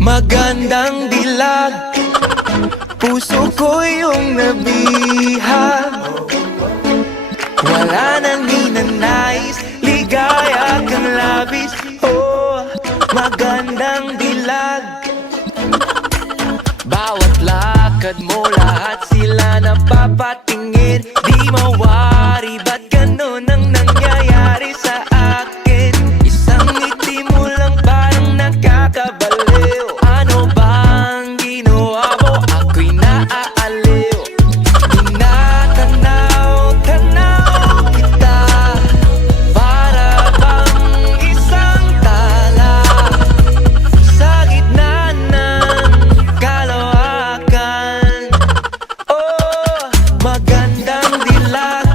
Magandang dilag, puso ko yung nabihag. Wala nang ninanais, ligaya kang labis. Oh, magandang dilag. Bawat lakad mo, lahat sila napapatingin. Di mawari, ba't ganun ang nangyayari sa akin? Isang ngiti mo lang parang nakakabaliw. Ano bang ginawa mo? Ako'y naaaliw. Tinatanaw-tanaw kita, para bang isang tala sa gitna ng kalawakan. Oh, magandang dilag,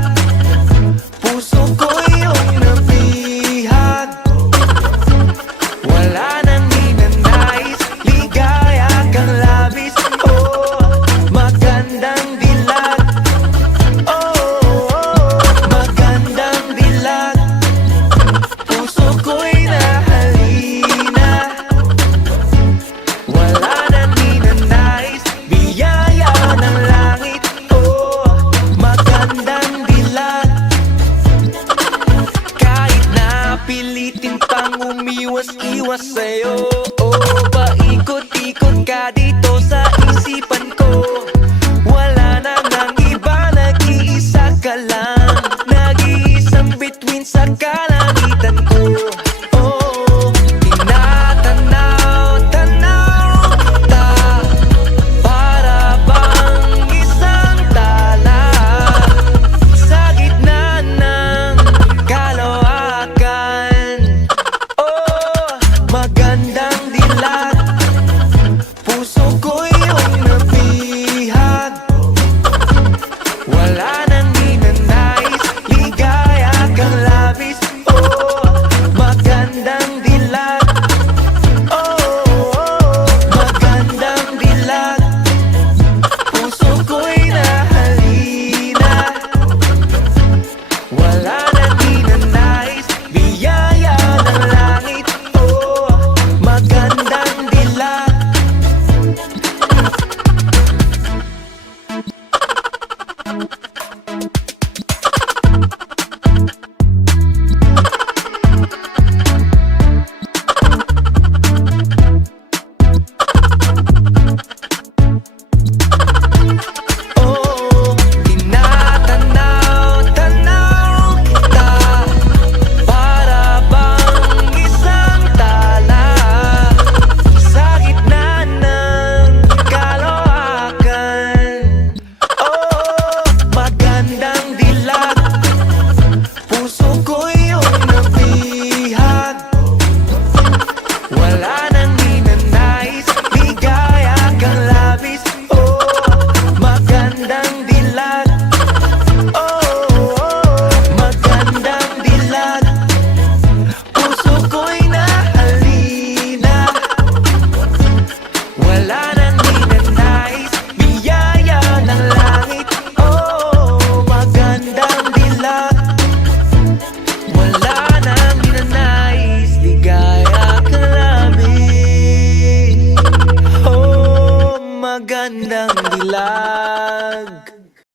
puso ko yung nabihag. Wala nang ninanais, ligaya kang labis. Oh, magandang dilag. Oh, magandang dilag, puso ko'y nahalina. Wala nang ninanais, biyaya ng langit. Oh, magandang dilag. Kahit na pilitin pang umiwas-iwas sa'yo, oh, paikot-ikot ka dito sa isipan